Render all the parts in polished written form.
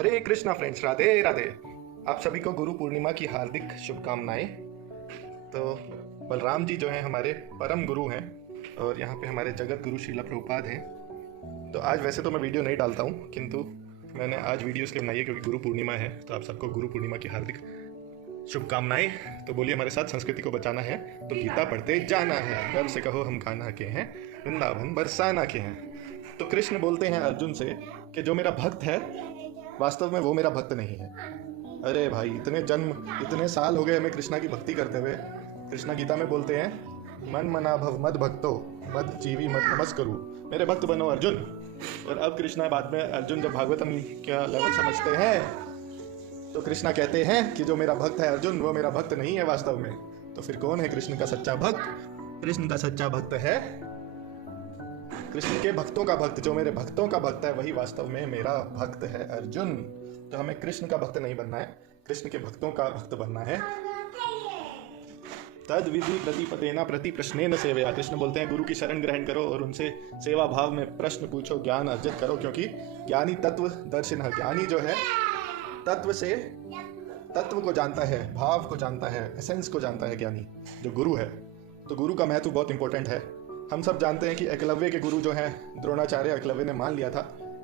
हरे Krishna friends, Radhe Radhe. आप सभी को गुरु पूर्णिमा की हार्दिक शुभकामनाएं। तो बलराम जी जो हैं हमारे परम गुरु हैं और यहाँ पे हमारे जगत गुरु श्रील प्रभुपाद हैं। तो आज वैसे तो मैं वीडियो नहीं डालता हूँ, किंतु मैंने आज वीडियो इसलिए बनाई है क्योंकि गुरु पूर्णिमा है। तो आप सबको गुरु पूर्णिमा की हार्दिक शुभकामनाएं। तो बोलिए, हमारे साथ संस्कृति को बचाना है तो गीता पढ़ते जाना है। गर्व से कहो हम कान्हा के हैं, वृंदावन बरसाना के हैं। तो कृष्ण बोलते हैं अर्जुन से कि जो मेरा भक्त है वास्तव में वो मेरा भक्त नहीं है। अरे भाई, इतने साल हो गए हमें कृष्णा की भक्ति करते हुए। कृष्णा गीता में बोलते हैं मन मना भव मद भक्तो मद जीवी मत नमस्करू, मेरे भक्त बनो अर्जुन। और अब कृष्णा बाद में अर्जुन जब भागवतम का लेवल समझते हैं तो कृष्णा कहते हैं कि जो मेरा भक्त है अर्जुन वो मेरा भक्त नहीं है वास्तव में। तो फिर कौन है कृष्ण का सच्चा भक्त? कृष्ण का सच्चा भक्त है कृष्ण के भक्तों का भक्त। जो मेरे भक्तों का भक्त है वही वास्तव में मेरा भक्त है अर्जुन। तो हमें कृष्ण का भक्त नहीं बनना है, कृष्ण के भक्तों का भक्त बनना है। तद विधि प्रतिपदेना प्रति प्रश्नेन सेवया। कृष्ण बोलते हैं गुरु की शरण ग्रहण करो और उनसे सेवा भाव में प्रश्न पूछो, ज्ञान अर्जित करो। क्योंकि ज्ञानी तत्व दर्शन है। ज्ञानी जो है तत्व से तत्व को जानता है, भाव को जानता है, एसेंस को जानता है ज्ञानी जो गुरु है। तो गुरु का महत्व बहुत इंपॉर्टेंट है। हम सब जानते हैं कि एकलव्य के गुरु जो हैं द्रोणाचार्य, एकलव्य ने मान लिया था।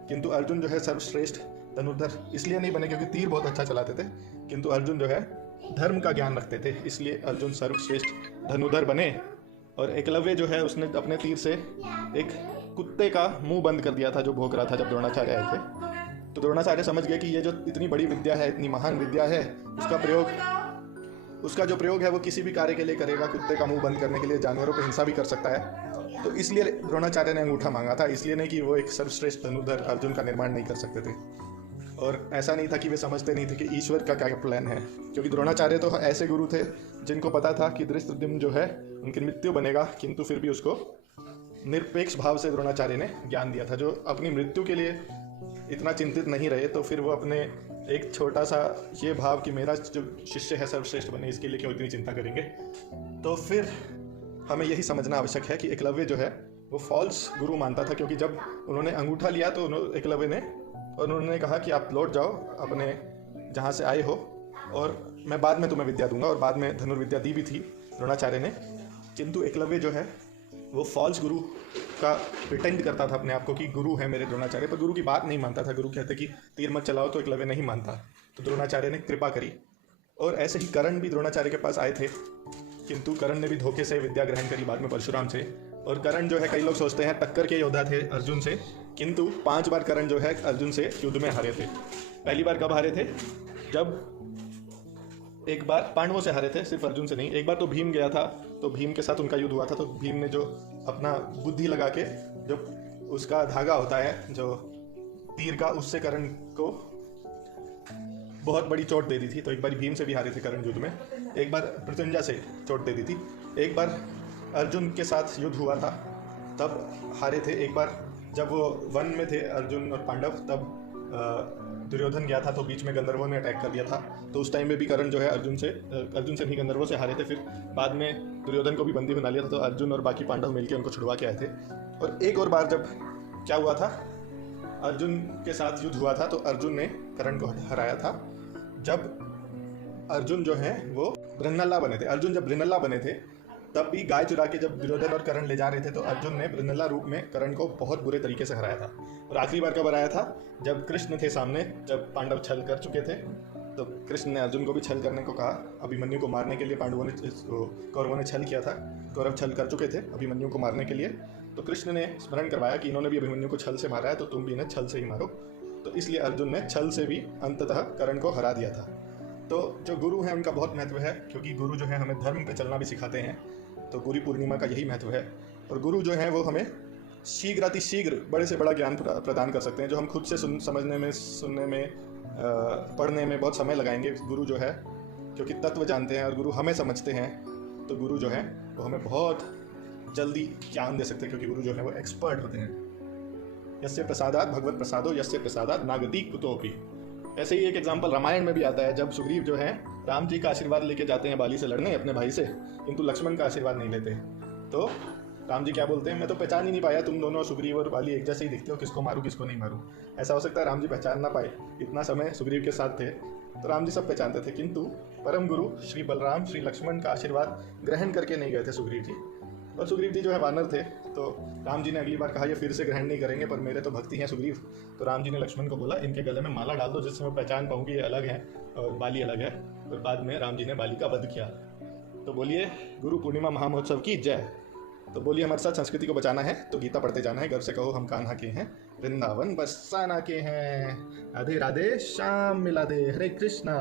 किंतु अर्जुन जो है सर्वश्रेष्ठ धनुर्धर इसलिए नहीं बने क्योंकि तीर बहुत अच्छा चलाते थे, किंतु अर्जुन जो है धर्म का ज्ञान रखते थे, इसलिए अर्जुन सर्वश्रेष्ठ धनुर्धर बने। और एकलव्य जो है उसने अपने तीर से एक कुत्ते का मुंह बंद कर दिया था जो भौंक रहा था जब द्रोणाचार्य आए थे। तो द्रोणाचार्य समझ गए कि ये जो इतनी बड़ी विद्या है, इतनी महान विद्या है, उसका जो प्रयोग है वो किसी भी कार्य के लिए करेगा। कुत्ते का मुंह बंद करने के लिए जानवरों पर हिंसा भी कर सकता है। तो इसलिए द्रोणाचार्य ने अंगूठा मांगा था, इसलिए नहीं कि वो एक सर्वश्रेष्ठ धनुर्धर अर्जुन का निर्माण नहीं कर सकते थे। और ऐसा नहीं था कि वे समझते नहीं थे कि ईश्वर का क्या प्लान है, क्योंकि द्रोणाचार्य तो ऐसे गुरु थे जिनको पता था कि धृष्टद्युम्न जो है उनकी मृत्यु बनेगा, किंतु फिर भी उसको निरपेक्ष भाव से द्रोणाचार्य ने ज्ञान दिया था। जो अपनी मृत्यु के लिए इतना चिंतित नहीं रहे तो फिर वो अपने एक छोटा सा ये भाव कि मेरा जो शिष्य है सर्वश्रेष्ठ बने, इसके लिए क्यों इतनी चिंता करेंगे। तो फिर हमें यही समझना आवश्यक है कि एकलव्य जो है वो फॉल्स गुरु मानता था, क्योंकि जब उन्होंने अंगूठा लिया तो एकलव्य ने उन्होंने कहा कि आप लौट जाओ अपने जहाँ से आए हो और मैं बाद में तुम्हें विद्या दूंगा। और बाद में धनुर्विद्या दी भी थी द्रोणाचार्य ने। किंतु एकलव्य जो है वो फॉल्स गुरु का प्रिटेंड करता था अपने आप को कि गुरु है मेरे द्रोणाचार्य, पर गुरु की बात नहीं मानता था। गुरु कहते कि तीर मत चलाओ तो एकलव्य नहीं मानता। तो द्रोणाचार्य ने कृपा करी। और ऐसे ही कर्ण भी द्रोणाचार्य के पास आए थे, किंतु कर्ण ने भी धोखे से विद्या ग्रहण करी बाद में परशुराम से। और कर्ण जो है कई लोग सोचते हैं टक्कर के योद्धा थे अर्जुन से, किंतु 5 बार कर्ण जो है अर्जुन से युद्ध में हारे थे। पहली बार कब हारे थे? जब एक बार पांडवों से हारे थे, सिर्फ अर्जुन से नहीं। एक बार तो भीम गया था, तो भीम के साथ उनका युद्ध हुआ था। तो भीम ने जो अपना बुद्धि लगा के जो उसका धागा होता है जो तीर का, उससे कर्ण को बहुत बड़ी चोट दे दी थी। तो एक बार भीम से भी हारे थे कर्ण युद्ध में। एक बार प्रत्यंजा से चोट दे दी थी। एक बार अर्जुन के साथ युद्ध हुआ था तब हारे थे। एक बार जब वो वन में थे अर्जुन और पांडव, तब दुर्योधन गया था तो बीच में गंधर्वों ने अटैक कर दिया था। तो उस टाइम में भी कर्ण जो है अर्जुन से नहीं गंधर्वों से हारे थे। फिर बाद में दुर्योधन को भी बंदी बना लिया था, तो अर्जुन और बाकी पांडव मिलकर उनको छुड़वा के आए थे। और एक और बार जब क्या हुआ था, अर्जुन के साथ युद्ध हुआ था तो अर्जुन ने कर्ण को हराया था जब अर्जुन जो है वो बृहन्नला बने थे। अर्जुन जब बृहन्नला बने थे तब भी गाय चुरा के जब दुर्योधन और कर्ण ले जा रहे थे तो अर्जुन ने बृहन्नला रूप में कर्ण को बहुत बुरे तरीके से हराया था। और आखिरी बार कब हराया था? जब कृष्ण थे सामने, जब पांडव छल कर चुके थे तो कृष्ण ने अर्जुन को भी छल करने को कहा। अभिमन्यु को मारने के लिए कौरवों ने छल किया था। कौरव छल कर चुके थे अभिमन्यु को मारने के लिए। तो कृष्ण ने स्मरण करवाया कि इन्होंने भी अभिमन्यु को छल से मारा है, तो तुम भी इन्हें छल से ही मारो। तो इसलिए अर्जुन ने छल से भी अंततः कर्ण को हरा दिया था। तो जो गुरु हैं उनका बहुत महत्व है, क्योंकि गुरु जो है हमें धर्म पे चलना भी सिखाते हैं। तो गुरु पूर्णिमा का यही महत्व है। और गुरु जो है वो हमें शीघ्र अतिशीघ्र बड़े से बड़ा ज्ञान प्रदान कर सकते हैं, जो हम खुद से समझने में, सुनने में, पढ़ने में बहुत समय लगाएंगे। गुरु जो है क्योंकि तत्व जानते हैं और गुरु हमें समझते हैं, तो गुरु जो है वो हमें बहुत जल्दी ज्ञान दे सकते हैं, क्योंकि गुरु जो है वो एक्सपर्ट होते हैं। यस्य प्रसादात भगवत प्रसादो यस्य प्रसादात नागति कुतोपि। ऐसे ही एक एग्जाम्पल रामायण में भी आता है, जब सुग्रीव जो है राम जी का आशीर्वाद लेके जाते हैं बाली से लड़ने अपने भाई से, किंतु लक्ष्मण का आशीर्वाद नहीं लेते। तो राम जी क्या बोलते हैं, मैं तो पहचान ही नहीं पाया, तुम दोनों सुग्रीव और बाली एक जैसे ही दिखते हो, किसको मारूं किसको नहीं मारूं। ऐसा हो सकता है राम जी पहचान ना पाए, इतना समय सुग्रीव के साथ थे तो राम जी सब पहचानते थे, किंतु परम गुरु श्री बलराम श्री लक्ष्मण का आशीर्वाद ग्रहण करके नहीं गए थे सुग्रीव जी। और सुग्रीव जी जो है वानर थे, तो राम जी ने अगली बार कहा ये फिर से ग्रहण नहीं करेंगे, पर मेरे तो भक्ति हैं सुग्रीव। तो राम जी ने लक्ष्मण को बोला इनके गले में माला डाल दो जिससे मैं पहचान पाऊँ कि ये अलग है और बाली अलग है। और बाद में राम जी ने बाली का वध किया। तो बोलिए गुरु पूर्णिमा महामहोत्सव की जय। तो बोलिए हमारे साथ संस्कृति को बचाना है तो गीता पढ़ते जाना है, गर्व से कहो हम कान्हा के हैं, वृंदावन बरसाना के हैं। राधे राधे, श्याम मिला दे, हरे कृष्णा।